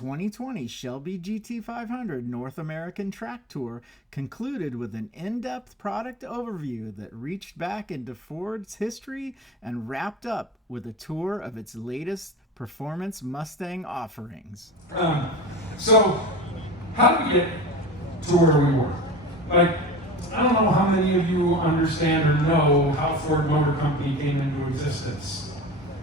2020 Shelby GT500 North American Track Tour concluded with an in-depth product overview that reached back into Ford's history and wrapped up with a tour of its latest performance Mustang offerings. So, how did we get to where we were? Like, I don't know how many of you understand or know how Ford Motor Company came into existence.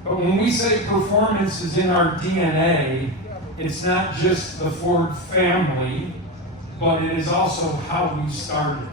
But when we say performance is in our DNA, it's not just the Ford family, but it is also how we started.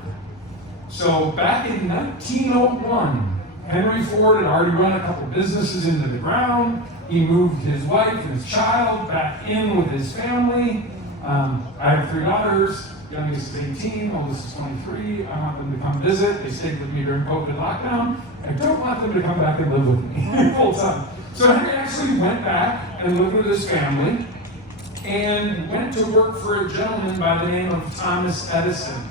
So back in 1901, Henry Ford had already run a couple businesses into the ground. He moved his wife and his child back in with his family. I have 3 daughters. Youngest is 18, oldest is 23. I want them to come visit. They stayed with me during COVID lockdown. I don't want them to come back and live with me full time. So Henry actually went back and lived with his family and went to work for a gentleman by the name of Thomas Edison.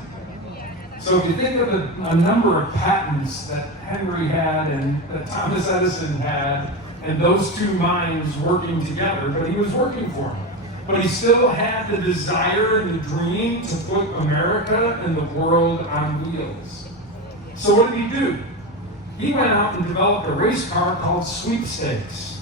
So if you think of a number of patents that Henry had and that Thomas Edison had, and those two minds working together, but he was working for him. But he still had the desire and the dream to put America and the world on wheels. So what did he do? He went out and developed a race car called Sweepstakes.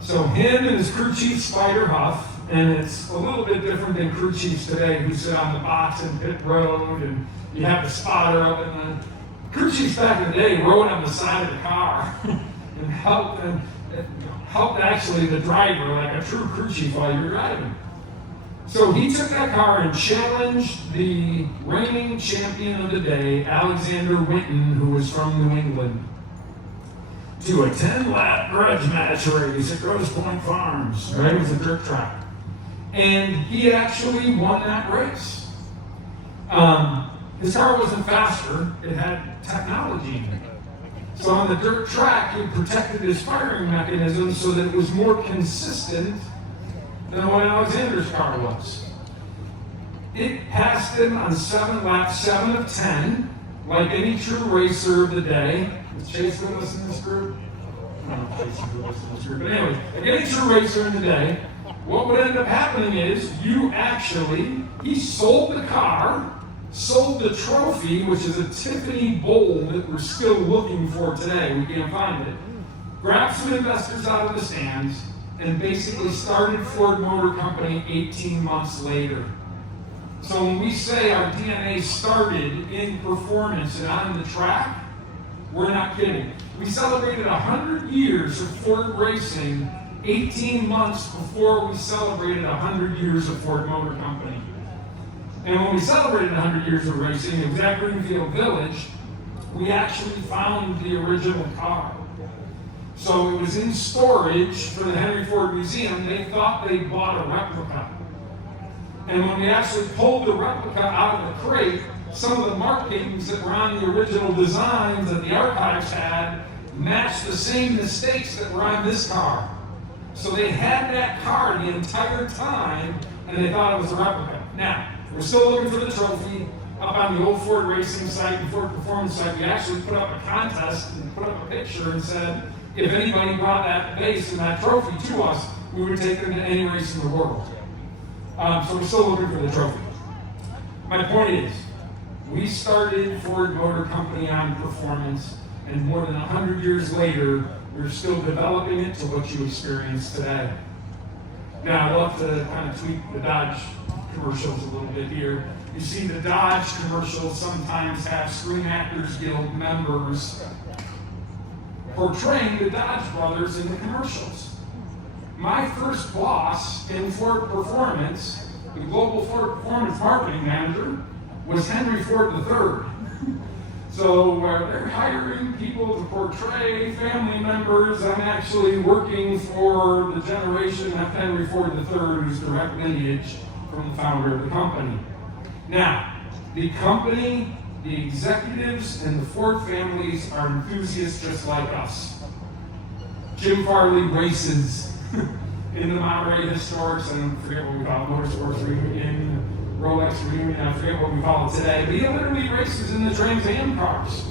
So him and his crew chief, Spider Huff, and it's a little bit different than crew chiefs today who sit on the box in pit road and you have the spotter up in the... Crew chiefs back in the day rode on the side of the car and helped actually the driver like a true crew chief while you're driving. So he took that car and challenged the reigning champion of the day, Alexander Winton, who was from New England, to a 10-lap grudge match race at Grosse Pointe Farms. Right? It was a dirt track. And he actually won that race. His car wasn't faster, it had technology in it. So on the dirt track, he protected his firing mechanism so that it was more consistent than what Alexander's car was. It passed him on 7 laps, 7 of 10, like any true racer of the day. Is Chase with us in this group? I don't know if Chase is with us in this group. But anyway, like any true racer in the day, what would end up happening is he sold the car, sold the trophy, which is a Tiffany bowl that we're still looking for today. We can't find it. Grabbed some investors out of the stands and basically started Ford Motor Company 18 months later. So when we say our DNA started in performance and on the track, we're not kidding. We celebrated 100 years of Ford racing 18 months before we celebrated 100 years of Ford Motor Company. And when we celebrated 100 years of racing, it was at Greenfield Village, we actually found the original car. So it was in storage for the Henry Ford Museum. They thought they bought a replica. And when we actually pulled the replica out of the crate, some of the markings that were on the original designs that the archives had matched the same mistakes that were on this car. So they had that car the entire time, and they thought it was a replica. Now, we're still looking for the trophy. Up on the old Ford racing site and Ford performance site, we actually put up a contest and put up a picture and said, if anybody brought that base and that trophy to us, we would take them to any race in the world. So we're still looking for the trophy. My point is, we started Ford Motor Company on performance, and more than 100 years later, we're still developing it to what you experience today. Now, I'd love to kind of tweak the Dodge commercials a little bit here. You see the Dodge commercials sometimes have Screen Actors Guild members portraying the Dodge brothers in the commercials. My first boss in Ford Performance, the global Ford Performance marketing manager, was Henry Ford III. So they're hiring people to portray family members. I'm actually working for the generation of Henry Ford III, who's direct lineage from the founder of the company. Now, the company, the executives, and the Ford families are enthusiasts just like us. Jim Farley races in the Monterey Historics, and I forget what we call it, Motorsports Reunion, Rolex Reunion, I forget what we call it today, but he literally races in the Trans Am cars.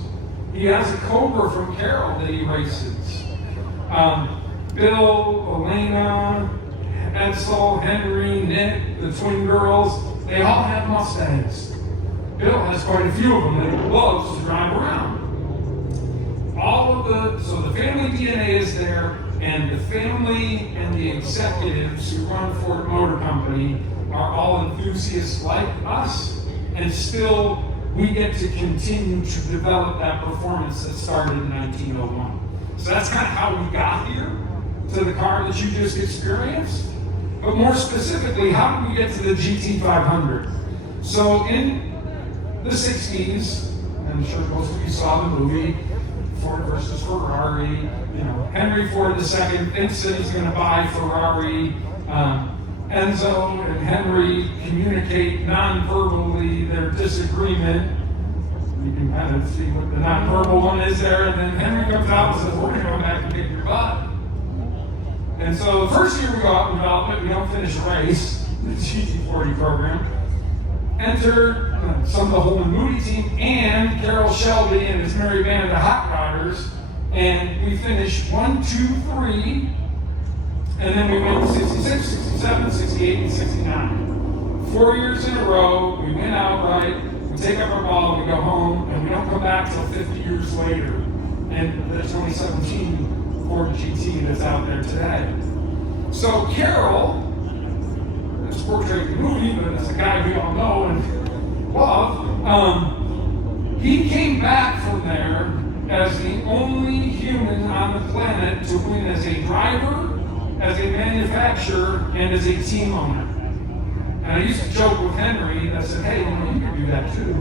He has a Cobra from Carroll that he races. Bill, Elena, Edsel, Henry, Nick, the twin girls, they all have Mustangs. Bill has quite a few of them that he loves to drive around. So the family DNA is there, and the family and the executives who run Ford Motor Company are all enthusiasts like us, and still we get to continue to develop that performance that started in 1901. So that's kind of how we got here to the car that you just experienced. But more specifically, how did we get to the GT500? So in the 60s, I'm sure most of you saw the movie, Ford versus Ferrari. Henry Ford II thinks that he's going to buy Ferrari. Enzo and Henry communicate non-verbally their disagreement. You can kind of see what the non-verbal one is there. And then Henry comes out and says, we're going to come back and kick your butt. And so the first year we go out in development, we don't finish a race, the GT40 program. Enter some of the Holman Moody team and Carroll Shelby and his merry band of hot rodders. And we finished 1, 2, 3. And then we went 66, 67, 68, and 69. 4 years in a row, we win outright, we take up our ball, we go home, and we don't come back till 50 years later. And the 2017 Ford GT that's out there today. So Carroll, it's portrayed in the movie, but it's a guy we all know and love, he came back from there as the only human on the planet to win as a driver, as a manufacturer, and as a team owner. And I used to joke with Henry, and I said, hey, you can do that too.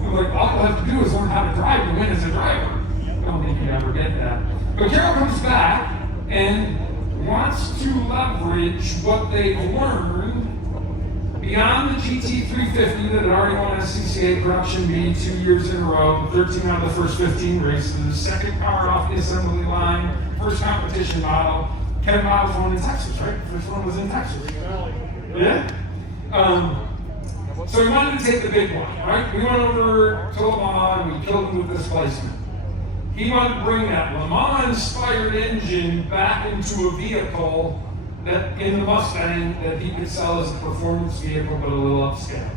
I'm like, all you have to do is learn how to drive to win as a driver. I don't think you'd ever get that. But Carroll comes back and wants to leverage what they've learned beyond the GT350 that had already won SCCA Production B 2 years in a row, 13 out of the first 15 races, the second car off the assembly line, first competition model. Ken Miles won in Texas, right? The first one was in Texas. Yeah? So we wanted to take the big one, right? We went over to Le Mans and we killed him with displacement. He wanted to bring that Le Mans-inspired engine back into a vehicle that in the Mustang that he could sell as a performance vehicle, but a little upscale.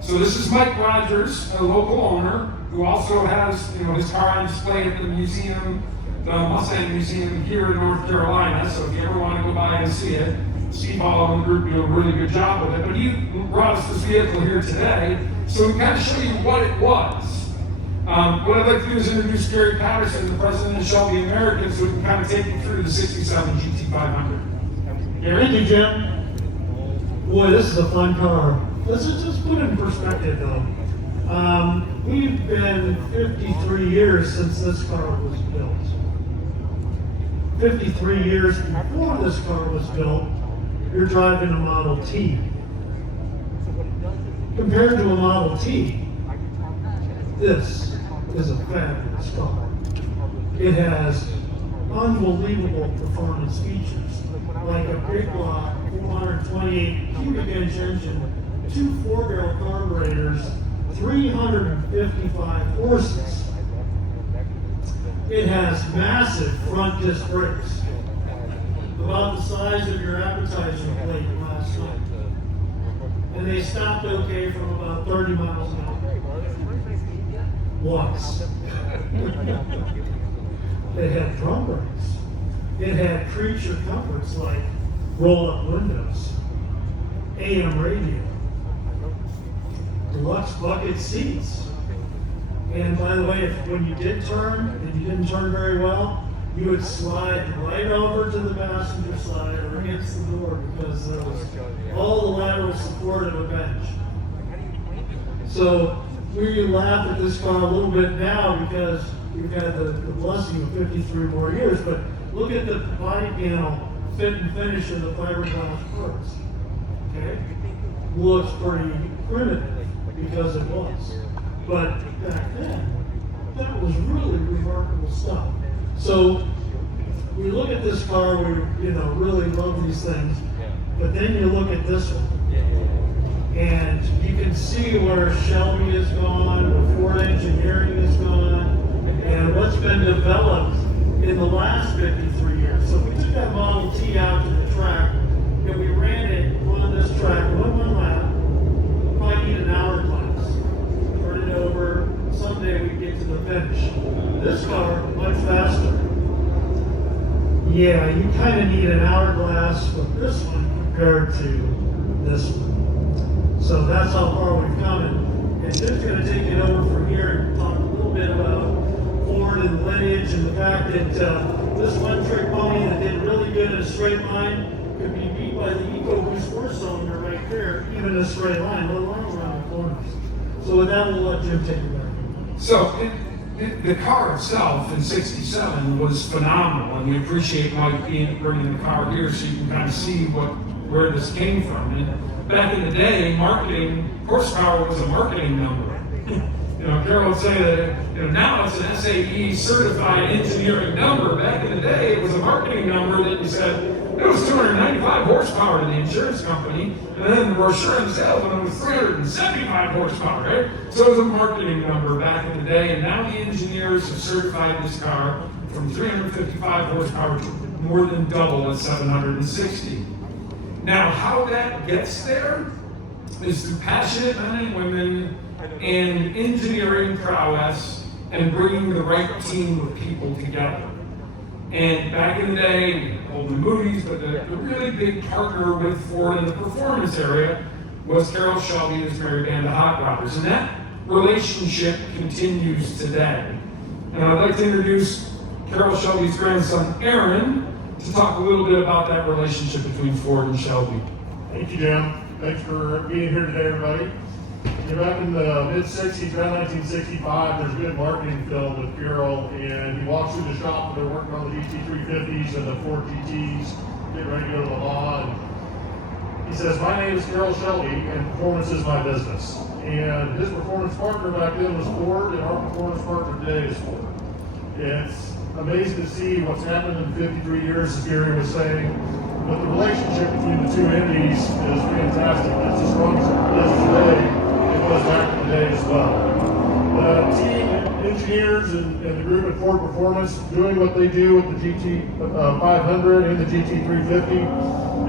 So this is Mike Rogers, a local owner, who also has his car on display at the museum, the Mustang Museum here in North Carolina. So if you ever want to go by and see it, Steve Hall and the group do a really good job with it. But he brought us this vehicle here today, so we kind of show you what it was. What I'd like to do is introduce Gary Patterson, the president of Shelby American, so we can kind of take you through the 67 GT500. Gary? Thank you, Jim. Boy, this is a fun car. Let's just put it in perspective, though. We've been 53 years since this car was built. 53 years before this car was built, you're driving a Model T. Compared to a Model T, this is a fabulous car. It has unbelievable performance features, like a big block, 428 cubic inch engine, 2 4-barrel carburetors, 355 horses. It has massive front disc brakes, about the size of your appetizer plate last night. And they stopped okay from about 30 miles an hour. Once. It had drum brakes. It had creature comforts like roll-up windows, AM radio, deluxe bucket seats. And by the way, when you did turn, and you didn't turn very well, you would slide right over to the passenger side or against the door because there was all the lateral support of a bench. So we laugh at this car a little bit now because we've had the blessing of 53 more years, but look at the body panel fit and finish of the fiberglass parts. Okay? Looks pretty primitive because it was. But back then, that was really remarkable stuff. So we look at this car, we really love these things, but then you look at this one, and you can see where Shelby has gone, where Ford engineering has gone, and what's been developed in the last 53 years. So if we took that Model T and finish. This car, much faster. Yeah, you kind of need an hourglass with this one compared to this one. So that's how far we've come. And Jim's going to take it over from here and talk a little bit about Ford and the lineage and the fact that this one-trick pony that did really good in a straight line could be beat by the EcoBoost four-cylinder right there, even in a straight line, let alone around the corners. So with that, we'll let Jim take it back. So the car itself in '67 was phenomenal, and we appreciate Mike bringing the car here so you can kind of see where this came from. And back in the day, marketing horsepower was a marketing number. Carol would say that now it's an SAE certified engineering number. Back in the day, it was a marketing number that you said it was 295 horsepower to the insurance company, and then the brochure and sales when it was 375 horsepower, right? So it was a marketing number back in the day, and now the engineers have certified this car from 355 horsepower to more than double at 760. Now, how that gets there is through passionate men and women and engineering prowess and bringing the right team of people together. And back in the day, Holden Moody's, but the really big partner with Ford in the performance area was Carroll Shelby and his merry band of hot rodders. And that relationship continues today. And I'd like to introduce Carroll Shelby's grandson, Aaron, to talk a little bit about that relationship between Ford and Shelby. Thank you, Jim. Thanks for being here today, everybody. Back in the mid-'60s, around 1965, there's good marketing film with Carroll, and he walks through the shop where they're working on the GT350s and the Ford GTs, getting ready to go to the law. And he says, "My name is Carroll Shelby, and performance is my business." And his performance partner back then was Ford, and our performance partner today is Ford. It's amazing to see what's happened in 53 years, as Gary was saying. But the relationship between the two entities is fantastic. It's as strong as it is today. It was back in the day as well. The team, engineers, and the group at Ford Performance doing what they do with the GT500 and the GT350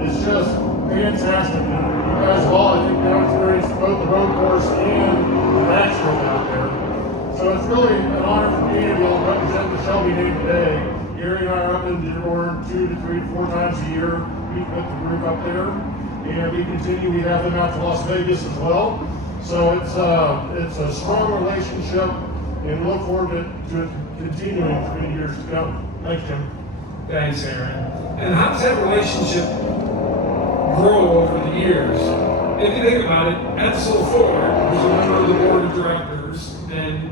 is just fantastic. And you guys have all, I think, now experienced both the road course and the natural out there. So it's really an honor for me to be able to represent the Shelby name today. Gary and I are up in Dearborn 2 to 3 to 4 times a year, meet with the group up there. And we continue, we have them out to Las Vegas as well. So it's a strong relationship, and we look forward to it continuing for many years to come. Thanks, Jim. Thanks, Aaron. And how does that relationship grow over the years? If you think about it, Edsel Ford, who's a member of the board of directors and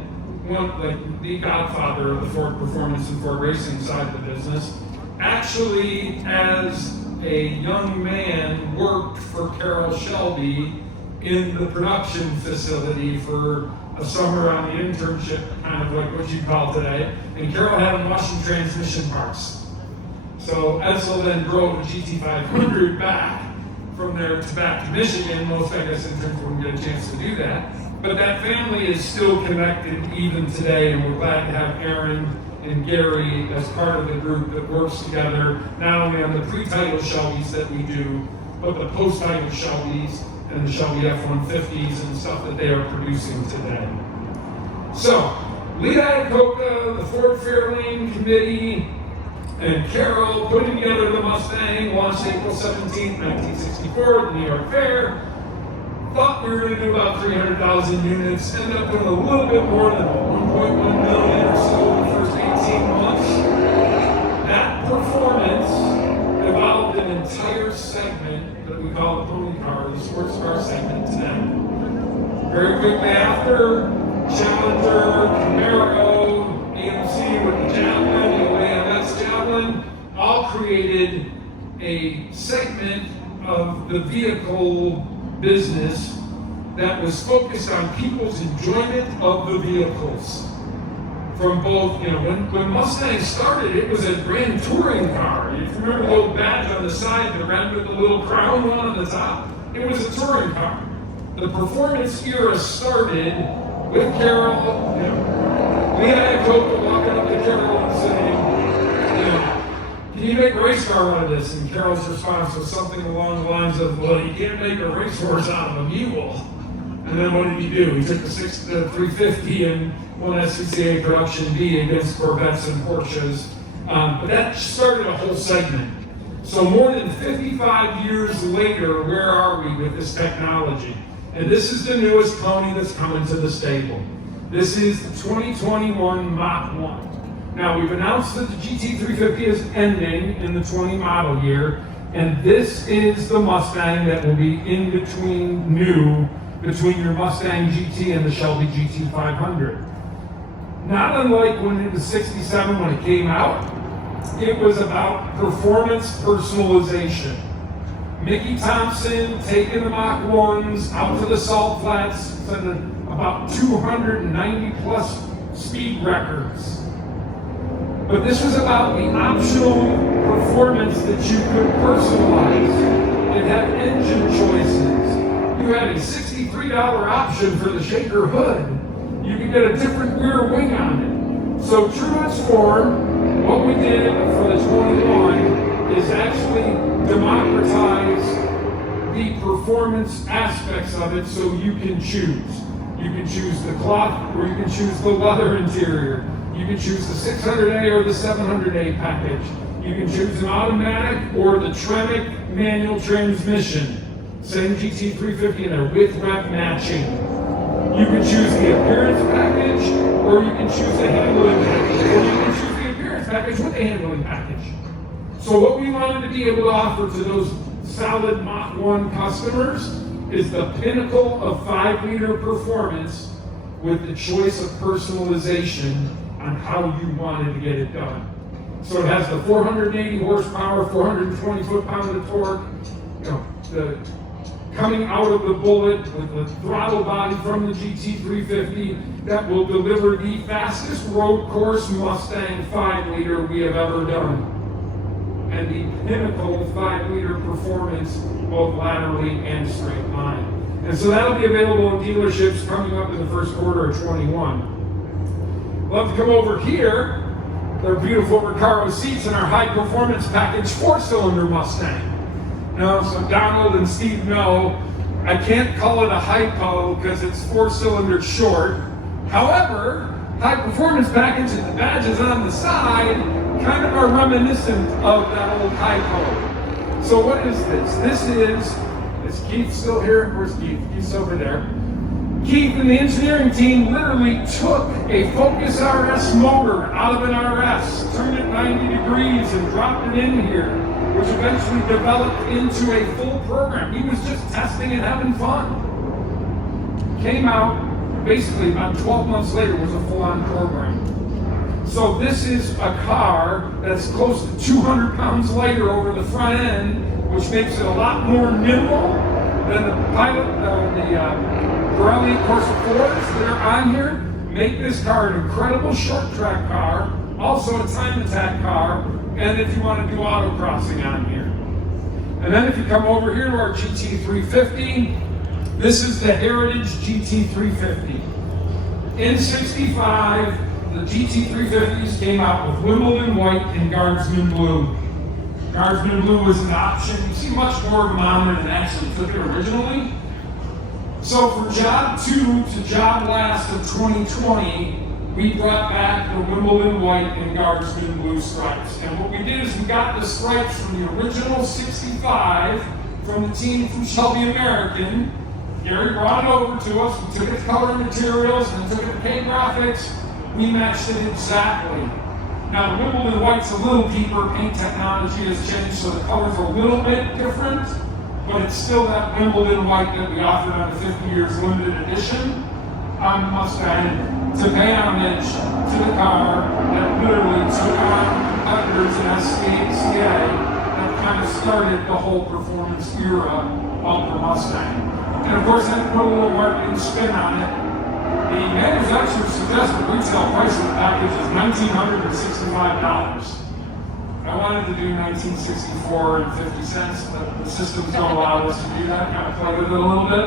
the godfather of the Ford Performance and Ford Racing side of the business, actually, as a young man, worked for Carroll Shelby in the production facility for a summer on the internship, kind of like what you call today. And Carroll had him washing transmission parts. So Edsel then drove a GT500 back from there back to Michigan. Most, I guess, interns wouldn't get a chance to do that. But that family is still connected even today, and we're glad to have Aaron and Gary as part of the group that works together, not only on the pre-title Shelbys that we do, but the post-title Shelbys and the Shelby F-150s and stuff that they are producing today. So, Lee Iacocca, the Ford Fairlane Committee, and Carroll putting together the Mustang, launched April 17, 1964 at the New York Fair. Thought we were going to do about 300,000 units, ended up doing a little bit more than 1.1 million or so in the first 18 months. That performance evolved an entire segment that we call the pony car, the sports car segment today. Very quickly after, Challenger, Camaro, AMC with the Javelin, the AMS Javelin, all created a segment of the vehicle business that was focused on people's enjoyment of the vehicles. From both, when Mustang started, it was a grand touring car. If you remember the little badge on the side, the red with the little crown one on the top, it was a touring car. The performance era started with Carroll, we had a Coke walking up to Carroll and saying, can you make a race car out of this? And Carroll's response was something along the lines of, well, you can't make a racehorse out of a mule. And And then what did he do? He took the 350 and won SCCA Production B against Corvettes and Porsches. But that started a whole segment. So more than 55 years later, where are we with this technology? And this is the newest pony that's coming to the stable. This is the 2021 Mach 1. Now, we've announced that the GT350 is ending in the 20 model year, and this is the Mustang that will be in between your Mustang GT and the Shelby GT500. Not unlike when it was 67 when it came out, it was about performance personalization. Mickey Thompson taking the Mach 1s out to the salt flats, setting about 290 plus speed records. But this was about the optional performance that you could personalize. It had engine choices. You had a $63 option for the shaker hood. You could get a different rear wing on it. So true to its form, what we did for the 21 is actually democratize the performance aspects of it so you can choose. You can choose the cloth or you can choose the leather interior. You can choose the 600A or the 700A package. You can choose an automatic or the Tremec manual transmission. Same GT350 in there with rep matching. You can choose the appearance package or you can choose the handling package. Or you can choose the appearance package with the handling package. So what we wanted to be able to offer to those solid Mach 1 customers is the pinnacle of 5-liter performance with the choice of personalization on how you wanted to get it done. So it has the 480 horsepower, 420 foot-pound of torque, the coming out of the bullet with the throttle body from the GT350 that will deliver the fastest road course Mustang 5-liter we have ever done. And the pinnacle 5-liter performance both laterally and straight line. And so that'll be available in dealerships coming up in the first quarter of 21. Love to come over here. They're beautiful Recaro seats in our high performance package 4-cylinder Mustang. Now, so Donald and Steve know I can't call it a hypo because it's 4-cylinder short. However, high performance package and the badges on the side kind of are reminiscent of that old hypo. So what is this? This is Keith still here? Where's Keith? He's over there. Keith and the engineering team literally took a Focus RS motor out of an RS, turned it 90 degrees and dropped it in here, which eventually developed into a full program. He was just testing and having fun. Came out, basically about 12 months later, was a full-on program. So this is a car that's close to 200 pounds lighter over the front end, which makes it a lot more nimble than the Pirelli Corsa 4s that are on here. Make this car an incredible short track car, also a time attack car, and if you want to do autocrossing on here. And then if you come over here to our GT350, this is the Heritage GT350. In '65, the GT350s came out with Wimbledon white and Guardsman blue. Guardsman blue was an option. You see much more of them on there than actually took it originally. So for job 2 to job last of 2020, we brought back the Wimbledon white and Guardsman blue stripes. And what we did is we got the stripes from the original 65 from the team from Shelby American. Gary brought it over to us. We took its color materials and took it to paint graphics. We matched it exactly. Now the Wimbledon white's a little deeper. Paint technology has changed, so the color's a little bit different. But it's still that Wimbledon white that we offered on the 50 years limited edition on the Mustang to pay homage to the car that literally took on competitors in SCA that kind of started the whole performance era of the Mustang. And of course, I put a little marketing spin on it. The manufacturer suggested retail price of the package is $1,965. I wanted to do $19.64 and 50 cents, but the systems don't allow us to do that, kind of play with it a little bit.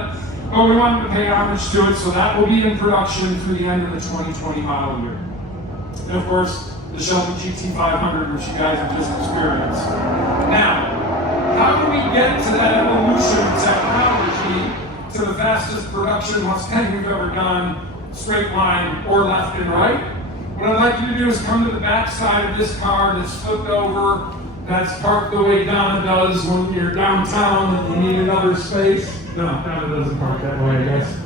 But we wanted to pay homage to it, so that will be in production through the end of the 2020 model year. And of course, the Shelby GT500, which you guys have just experienced. Now, how do we get to that evolution of technology to to the fastest production Mustang we've ever done, straight line or left and right. What I'd like you to do is come to the back side of this car that's flipped over, that's parked the way Donna does when you're downtown and you need another space. No, Donna doesn't park that way, I guess.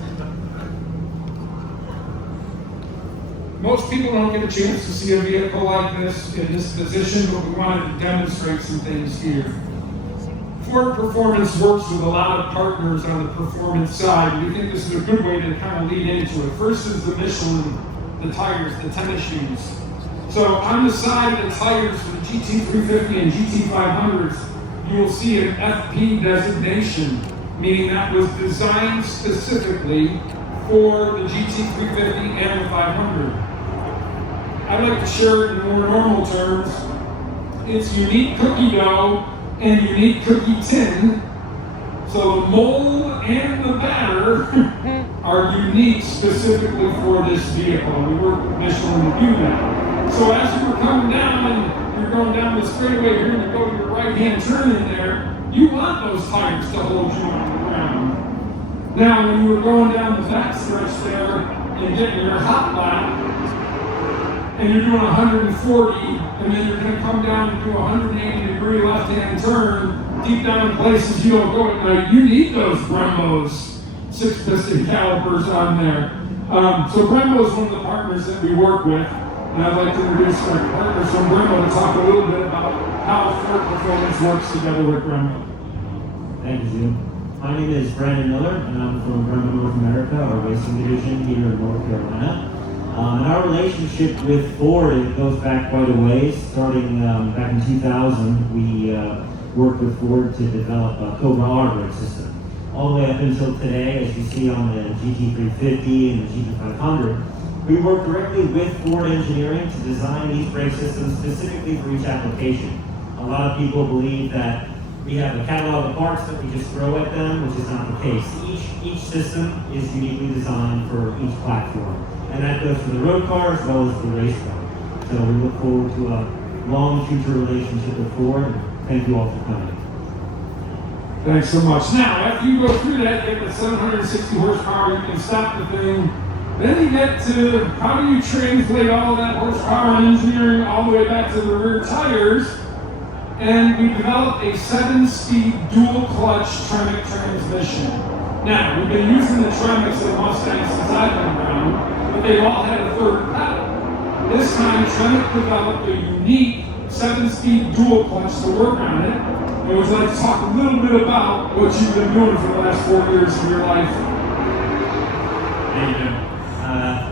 Most people don't get a chance to see a vehicle like this in this position, but we wanted to demonstrate some things here. Ford Performance works with a lot of partners on the performance side. We think this is a good way to kind of lead into it. First is the Michelin, the tires, the tennis shoes. So on the side of the tires for the GT350 and GT500s, you will see an FP designation, meaning that was designed specifically for the GT350 and the 500. I'd like to share it in more normal terms. It's unique cookie dough and unique cookie tin. So the mold and the batter are unique specifically for this vehicle. We work with Michelin to do that. So as you were coming down and you're going down the straightaway here and you go to your right-hand turn in there, you want those tires to hold you on the ground. Now, when you were going down the back stretch there and getting your hot lap, and you're doing 140, and then you're going to come down and do a 180-degree left-hand turn, deep down in places you don't go at night, you need those Brembo's 6-piston calipers on there. So Brembo is one of the partners that we work with, and I'd like to introduce our partners from Brembo to talk a little bit about how Ford Performance works together with Brembo. Thank you, Jim. My name is Brandon Miller, and I'm from Brembo North America, our racing division here in North Carolina. And our relationship with Ford, it goes back quite a ways. Starting back in 2000, we worked with Ford to develop a Cobra R brake system. All the way up until today, as you see on the GT350 and the GT500, we work directly with Ford Engineering to design these brake systems specifically for each application. A lot of people believe that we have a catalog of parts that we just throw at them, which is not the case. Each system is uniquely designed for each platform. And that goes for the road car as well as the race car. So we look forward to a long future relationship with Ford. And thank you all for coming. Thanks so much. Now, after you go through that, get the 760 horsepower, you can stop the thing. Then you get to how do you translate all that horsepower and engineering all the way back to the rear tires. And we developed a 7-speed dual clutch Tremec transmission. Now, we've been using the Tremecs of the Mustang since I've been around, but they've all had a third pedal. This time, Tremec developed a unique 7-speed dual clutch to work on it. And we'd like to talk a little bit about what you've been doing for the last 4 years of your life. Thank you.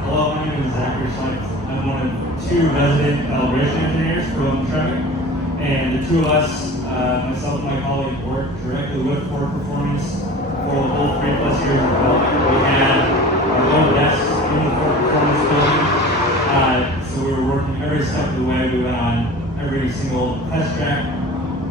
Hello, my name is Zachary Schleitz. I'm one of 2 resident calibration engineers from Tremec. And the 2 of us, myself and my colleague, work directly with Ford Performance for the whole 3+ years of development. We had our own desks in the Ford Performance building. So we were working every step of the way. We went on every single test track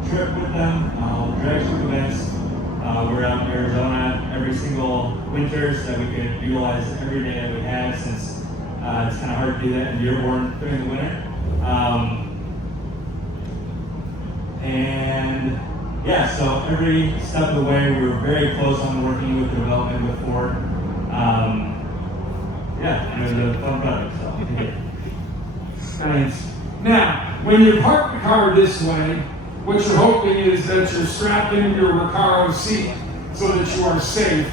trip with them, all the drag strip events. We were out in Arizona every single winter so that we could utilize every day that we had, since it's kind of hard to do that in Dearborn during the winter. And yeah, so every step of the way we were very close on working with development with Ford. Yeah, and it was a fun project, so. Nice. Now, when you park the car this way, what you're hoping is that you're strapped into your Recaro seat so that you are safe.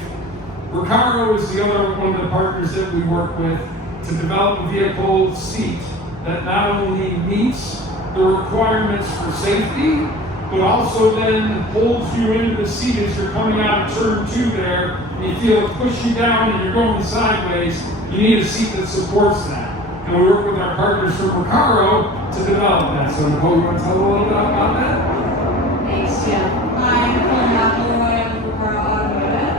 Recaro is the other one of the partners that we work with to develop a vehicle seat that not only meets the requirements for safety, but also then holds you into the seat as you're coming out of turn 2 there, and you feel it push you down and you're going sideways. You need a seat that supports that. And we work with our partners from Recaro to develop that. So Nicole, you want to tell a little bit about that? Thanks, Jim. I'm Nicole McElroy. I'm with Recaro Automotive.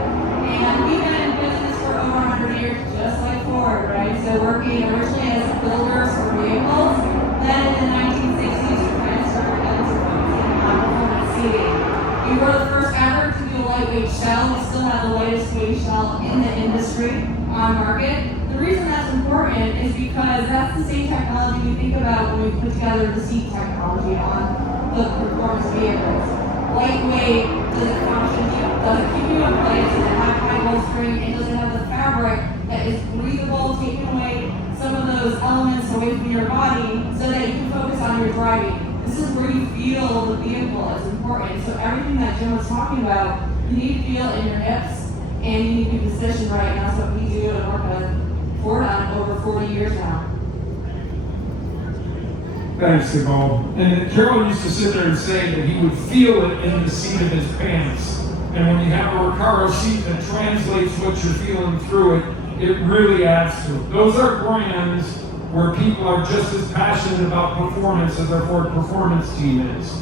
And we've been in business for over 100 years, just like Ford, right? So working originally as builders for vehicles, then in the 1960s, we kind of started into focusing on performance seating. We were the first ever to do a lightweight shell. We still have the lightest weight shell in the industry on market. The reason that's important is because that's the same technology we think about when we put together the seat technology on the performance vehicles. lightweight, does it function, does it keep you in place, does it have high bolstering, and does it have the fabric that is breathable, taking away some of those elements away from your body so that you can focus on your driving. This is where you feel the vehicle is important. So everything that Jim was talking about, you need to feel in your hips and you need to be positioned right, and that's what we do and work with Ford on over 40 years now. Thanks, Nicole. And Carol used to sit there and say that he would feel it in the seat of his pants. And when you have a Recaro seat that translates what you're feeling through it, it really adds to it. Those are brands where people are just as passionate about performance as their Ford performance team is.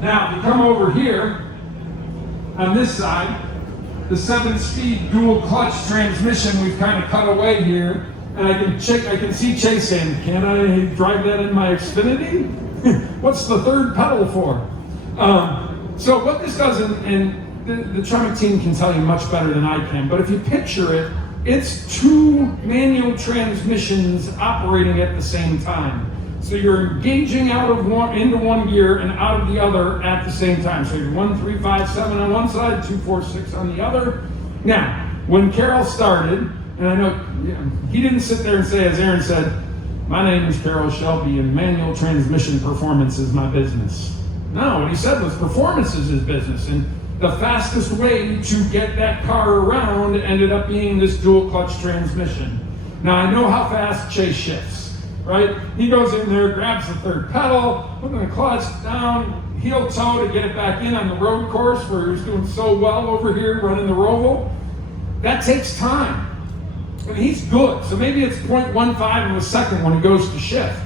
Now, if you come over here, on this side, the 7-speed dual clutch transmission we've kind of cut away here. And I can see Chase saying, can I drive that in my Xfinity? What's the third pedal for? So what this does, and the Tremec team can tell you much better than I can, but if you picture it, it's two manual transmissions operating at the same time. So you're engaging out of into one gear and out of the other at the same time. So you're 1, 3, 5, 7 on one side, 2, 4, 6 on the other. Now, when Carol started, and I know he didn't sit there and say, as Aaron said, my name is Carol Shelby and manual transmission performance is my business. No, what he said was performance is his business. And the fastest way to get that car around ended up being this dual clutch transmission. Now I know how fast Chase shifts, right? He goes in there, grabs the third pedal, putting the clutch down, heel toe to get it back in on the road course where he's doing so well over here running the Roval. That takes time. And he's good, so maybe it's 0.15 of a second when he goes to shift.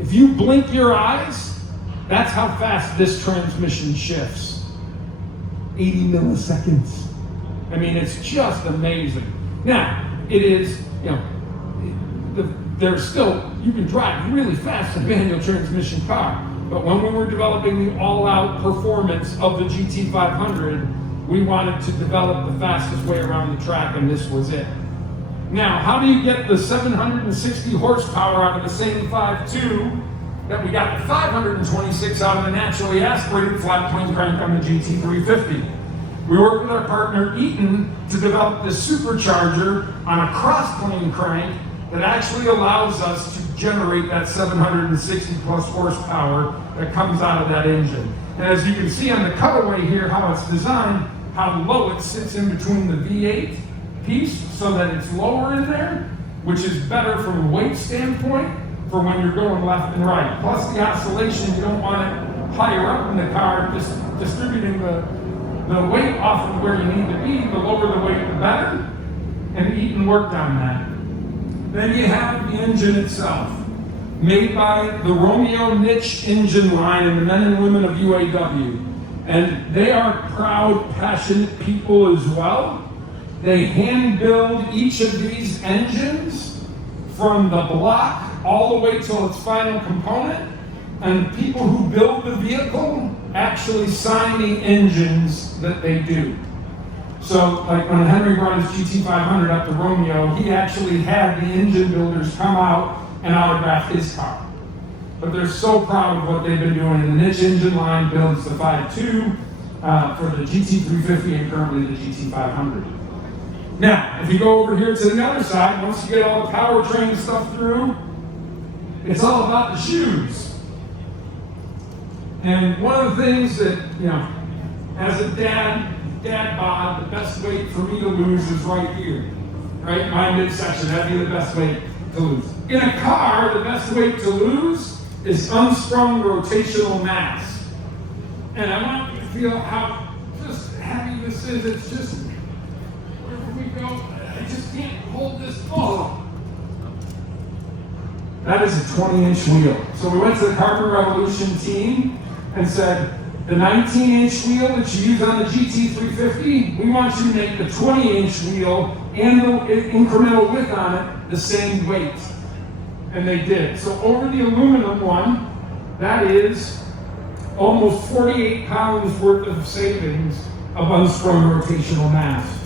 If you blink your eyes, that's how fast this transmission shifts. 80 milliseconds. I mean, it's just amazing. Now, it is, there's still, you can drive really fast a manual transmission car, but when we were developing the all-out performance of the GT500, we wanted to develop the fastest way around the track, and this was it. Now, how do you get the 760 horsepower out of the same 5.2 that we got the 526 out of the naturally aspirated flat plane crank on the GT350? We worked with our partner Eaton to develop this supercharger on a cross plane crank that actually allows us to generate that 760 plus horsepower that comes out of that engine. And as you can see on the cutaway here, how it's designed, how low it sits in between the V8 piece so that it's lower in there, which is better from a weight standpoint for when you're going left and right. Plus the oscillation, you don't want it higher up in the car, just distributing the weight off of where you need to be. The lower the weight, the better. And Eaton worked on that. Then you have the engine itself, made by the Romeo niche engine line and the men and women of UAW. And they are proud, passionate people as well. They hand build each of these engines from the block all the way till its final component. And people who build the vehicle actually sign the engines that they do. So like when Henry brought his GT500 up to Romeo, he actually had the engine builders come out and autograph his car. But they're so proud of what they've been doing. The niche engine line builds the 5.2 for the GT350 and currently the GT500. Now, if you go over here to the other side, once you get all the powertrain stuff through, it's all about the shoes. And one of the things that, as a dad bod, the best weight for me to lose is right here. Right? My midsection, that'd be the best weight to lose. In a car, the best weight to lose is unsprung rotational mass. And I want you to feel how just heavy this is. It's just, wherever we go, I just can't hold this. Oh. That is a 20-inch wheel. So we went to the Carbon Revolution team and said, the 19-inch wheel that you use on the GT350, we want you to make the 20-inch wheel and the incremental width on it the same weight. And they did. So over the aluminum one, that is almost 48 pounds worth of savings of unsprung rotational mass.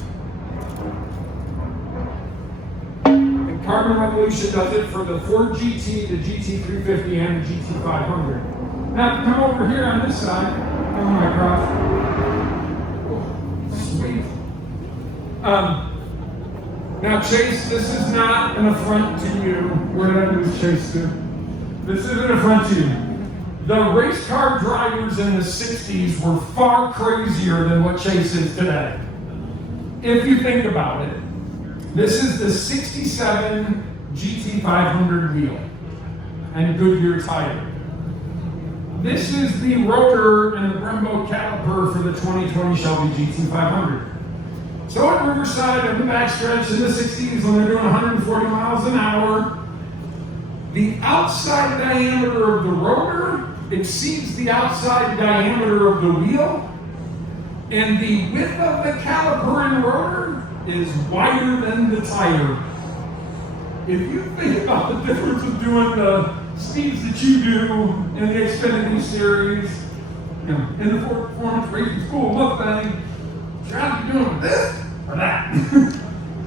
And Carbon Revolution does it for the Ford GT, the GT350, and the GT500. Now, come over here on this side, Oh my gosh. Sweet. Now Chase, this is not an affront to you. Where did I lose Chase to? This isn't an affront to you. The race car drivers in the 60s were far crazier than what Chase is today. If you think about it, this is the 67 GT500 wheel and Goodyear tire. This is the rotor and the Brembo caliper for the 2020 Shelby GT500. So at Riverside on the backstretch in the 60s when they're doing 140 miles an hour, the outside diameter of the rotor exceeds the outside diameter of the wheel, and the width of the caliper and rotor is wider than the tire. If you think about the difference of doing the speeds that you do in the Xfinity series, you know, in the performance racing school Mustang, you're either doing this or that.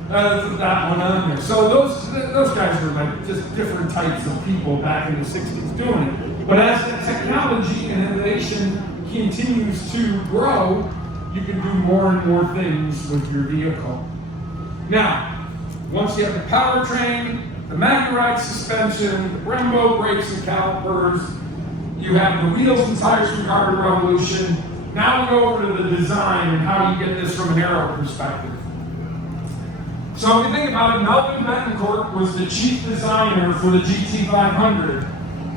That one on there. So those guys were like just different types of people back in the 60s doing it. But as the technology and innovation continues to grow, you can do more and more things with your vehicle. Now, once you have the powertrain, the Magnarite suspension, the Brembo brakes and calipers, you have the wheels and tires from Carbon Revolution. Now we'll go over to the design and how you get this from an aero perspective. So if you think about it, Melvin Betancourt was the chief designer for the GT500.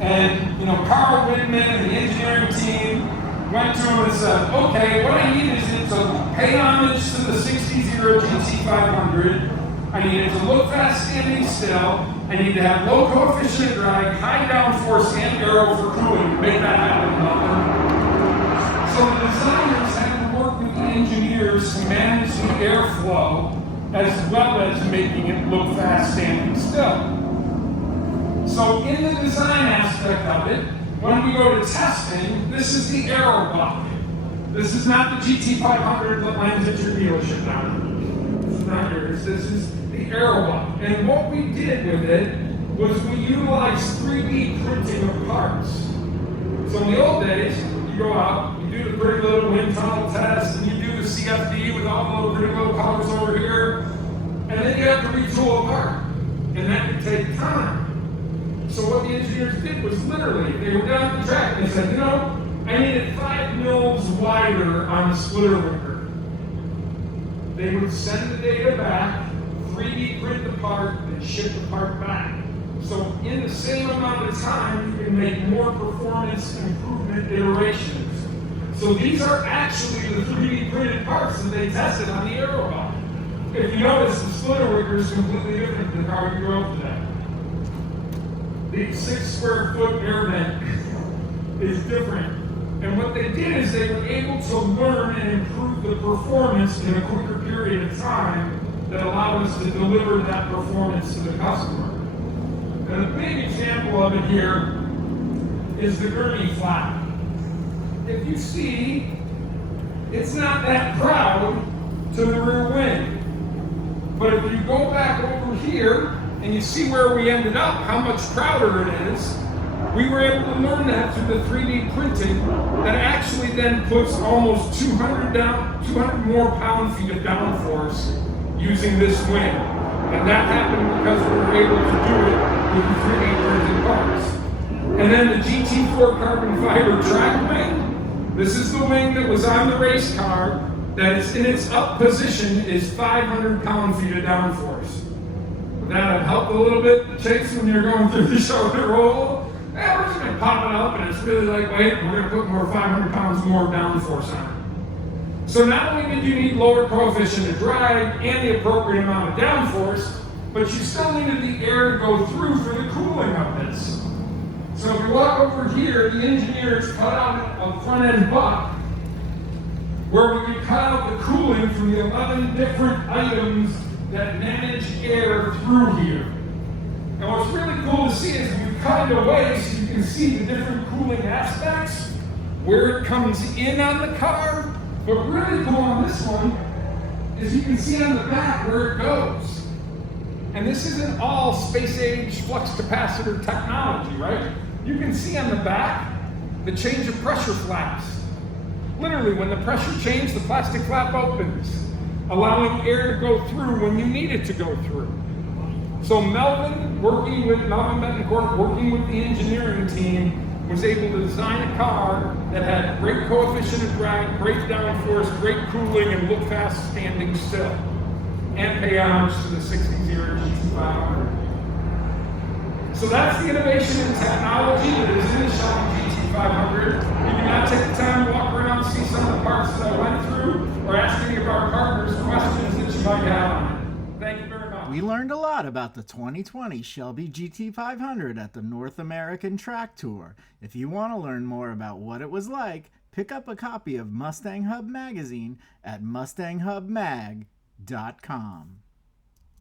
And you know, Carl Whitman and the engineering team went to him and said, okay, what I need is it to pay homage to the 60s era GT500. I need it to look fast standing still. I need to have low coefficient of drag, high downforce, and aero for cooling to make that happen. So the designers had to work with the engineers to manage the airflow as well as making it look fast standing still. So in the design aspect of it, when we go to testing, this is the aero block. This is not the GT500 that lands at your dealership now. This is not yours. This is the aero block. And what we did with it was we utilized 3D printing of parts. So in the old days, you go out, you do the pretty little wind tunnel test, and you do the CFD with all the little pretty little colors over here, and then you have to retool a part. And that could take time. So what the engineers did was literally, they were down the track and they said, you know, I need it 5 mils wider on the splitter wicker. They would send the data back, 3D print the part, and ship the part back. So in the same amount of time, you can make more performance improvement iterations. So these are actually the 3D printed parts that they tested on the aerobot. If you notice, the splitter wicker is completely different than the car you drove today. The 6 square foot air vent is different. And what they did is they were able to learn and improve the performance in a quicker period of time that allowed us to deliver that performance to the customer. And a big example of it here is the gurney flap. If you see, it's not that proud to the rear wing. But if you go back over here and you see where we ended up, how much prouder it is, we were able to learn that through the 3D printing that actually then puts almost 200 more pound-feet of downforce using this wing. And that happened because we were able to do it with the 3D printed parts. And then the GT4 carbon fiber track wing, this is the wing that was on the race car that is in its up position is 500 pound-feet of downforce. Would that have helped a little bit, Chase, when you're going through the shoulder roll? Yeah, we're just going to pop it up and it's really lightweight. We're going to put more 500 pounds more downforce on it. So not only did you need lower coefficient of drag and the appropriate amount of downforce, but you still needed the air to go through for the cooling of this. So if you walk over here, the engineers cut out a front end buck where we could cut out the cooling from the 11 different items that manage air through here. And what's really cool to see is we cut it away so you can see the different cooling aspects, where it comes in on the car. But really cool on this one is you can see on the back where it goes. And this isn't all space-age flux capacitor technology, right? You can see on the back the change of pressure flaps. Literally, when the pressure changed, the plastic flap opens, allowing air to go through when you need it to go through. So Melvin Bettencourt, working with the engineering team, was able to design a car that had great coefficient of drag, great downforce, great cooling, and look fast standing still. And pay homage to the 60s era GT500. So that's the innovation in technology that is in the Shelby GT500. You can now take the time to walk around and see some of the parts that I went through, or ask any of our partners questions that you might have on it. Thank you very much. We learned a lot about the 2020 Shelby GT500 at the North American Track Tour. If you want to learn more about what it was like, pick up a copy of Mustang Hub magazine at mustanghubmag.com.